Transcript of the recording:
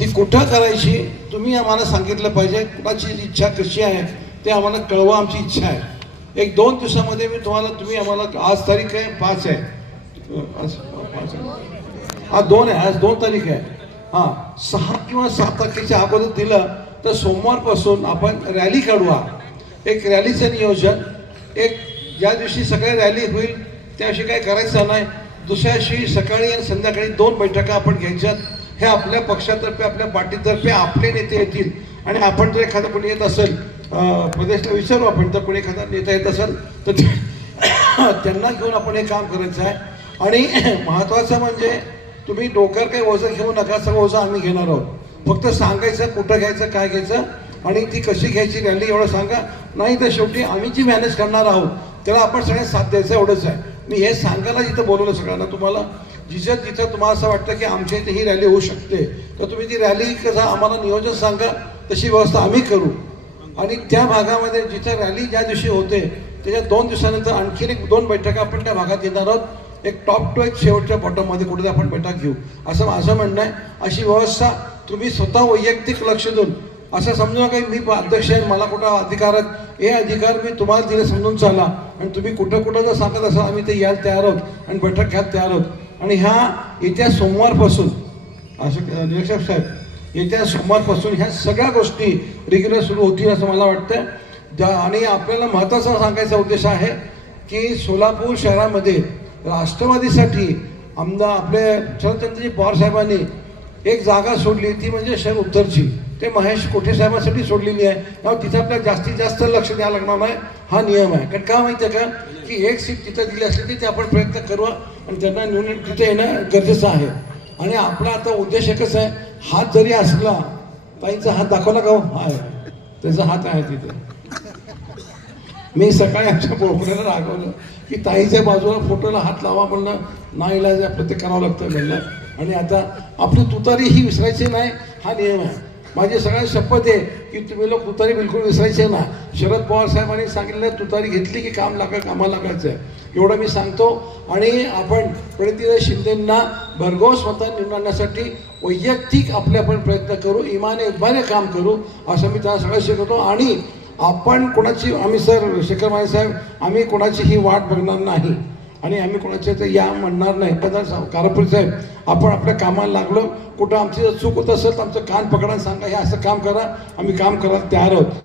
ती कुठं करायची? तुम्ही आम्हाला सांगितलं पाहिजे कुणाची इच्छा कशी आहे ते आम्हाला कळवा आमची इच्छा आहे. एक दोन दिवसामध्ये मी तुम्हाला तुम्ही आम्हाला आज तारीख आहे पाच आहे. आज पाच आहे. दोन आहे आज दोन तारीख आहे. हां सहा किंवा सात तारखेच्या अगोदर दिलं तर सोमवारपासून आपण रॅली काढूया. एक रॅलीचं नियोजन. एक ज्या दिवशी सकाळी रॅली होईल त्या दिवशी काही करायचं नाही. दुसऱ्या दिवशी सकाळी आणि संध्याकाळी दोन बैठका आपण घ्यायच्यात. हे आपल्या पक्षातर्फे आपल्या पार्टीतर्फे आपले नेते येतील. आणि आपण जर एखादा कोणी येत असेल प्रदेशला विचारू आपण तर कोणी एखादा नेता येत असेल तर त्यांना घेऊन आपण हे काम करायचं आहे. आणि महत्त्वाचं म्हणजे तुम्ही डोक्यावर काही ओझं घेऊ नका सगळं ओझं आम्ही घेणार आहोत. फक्त सांगायचं कुठं घ्यायचं काय घ्यायचं आणि ती कशी घ्यायची रॅली एवढं सांगा. नाही तर शेवटी आम्ही जी मॅनेज करणार आहोत त्याला आपण सगळ्यांना साथ द्यायचं एवढंच आहे. मी हे सांगायला जिथं बोलवलं सगळ्यांना तुम्हाला. जिथं जिथं तुम्हाला असं वाटतं की आमच्या इथे ही रॅली होऊ शकते. तर तुम्ही ती रॅली कसं आम्हाला नियोजन सांगा तशी व्यवस्था आम्ही करू. आणि त्या भागामध्ये जिथं रॅली ज्या दिवशी होते त्याच्या दोन दिवसानंतर आणखीन एक दोन बैठका आपण त्या भागात येणार आहोत. एक टॉप टू एक शेवटच्या बॉटममध्ये कुठे आपण बैठक घेऊ. असं माझं म्हणणं आहे. अशी व्यवस्था तुम्ही स्वतः वैयक्तिक लक्ष देऊन असं समजू नका मी अध्यक्ष आहे मला कुठं अधिकार आहेत. हे अधिकार मी तुम्हाला दिले समजून चाला. आणि तुम्ही कुठं कुठं जर सांगत असाल आम्ही ते यायला तयार आहोत आणि बैठक घ्यायला तयार आहोत. आणि ह्या येत्या सोमवारपासून असं निरीक्षक साहेब येत्या सोमवारपासून ह्या सगळ्या गोष्टी रेग्युलर सुरू होतील असं मला वाटतं ज्या आणि आपल्याला महत्त्वाचा सांगायचा उद्देश आहे की सोलापूर शहरामध्ये राष्ट्रवादीसाठी आमदार आपले शरदचंद्रजी पवार साहेबांनी एक जागा सोडली ती म्हणजे शहर उत्तरची ते महेश कोठे साहेबांसाठी सोडलेली आहे? त्यामुळे तिथे आपल्याला जास्तीत जास्त लक्ष द्यावं लागणार नाही. हा नियम आहे. कारण का माहिती आहे का? की एक सीट तिथं दिली असली तरी ते आपण प्रयत्न करू आणि त्यांना निवडून तिथे येणं गरजेचं आहे. आणि आपला आता उद्देश एकच आहे हात जरी असला ताईंचा हात दाखवला का हो? हा आहे. त्याचा हात आहे तिथे. मी सकाळी आमच्या बोकड्याला रागवलं की ताईच्या बाजूला फोटोला हात लावा म्हणलं नाही इलाज आपलं ते करावं लागतं म्हणलं. आणि आता आपली तुतारी ही विसरायची नाही हा नियम आहे. माझी सगळ्यांना शपथ आहे की तुम्ही लोक तुतारी बिलकुल विसरायचे ना? शरद पवार साहेबांनी सांगितलं तुतारी घेतली की काम लागा कामाला लागायचं. आहे एवढं मी सांगतो. आणि आपण प्रणितीराज शिंदेंना भरघोस मतं निवडून आणण्यासाठी वैयक्तिक आपले आपण प्रयत्न करू इमाने इमाने काम करू असं मी त्यांना सगळं शिकवतो. आणि आपण कोणाची आम्ही सर शेखर माने साहेब आम्ही कोणाची ही वाट बघणार नाही. आणि आम्ही कोणाच्या तर या म्हणणार नाही. पण कारपूर साहेब आपण आपल्या कामाला लागलो. कुठं आमची जर चूक होत असेल तर आमचं कान पकडा सांगा. हे असं काम करा. आम्ही काम करायला तयार आहोत.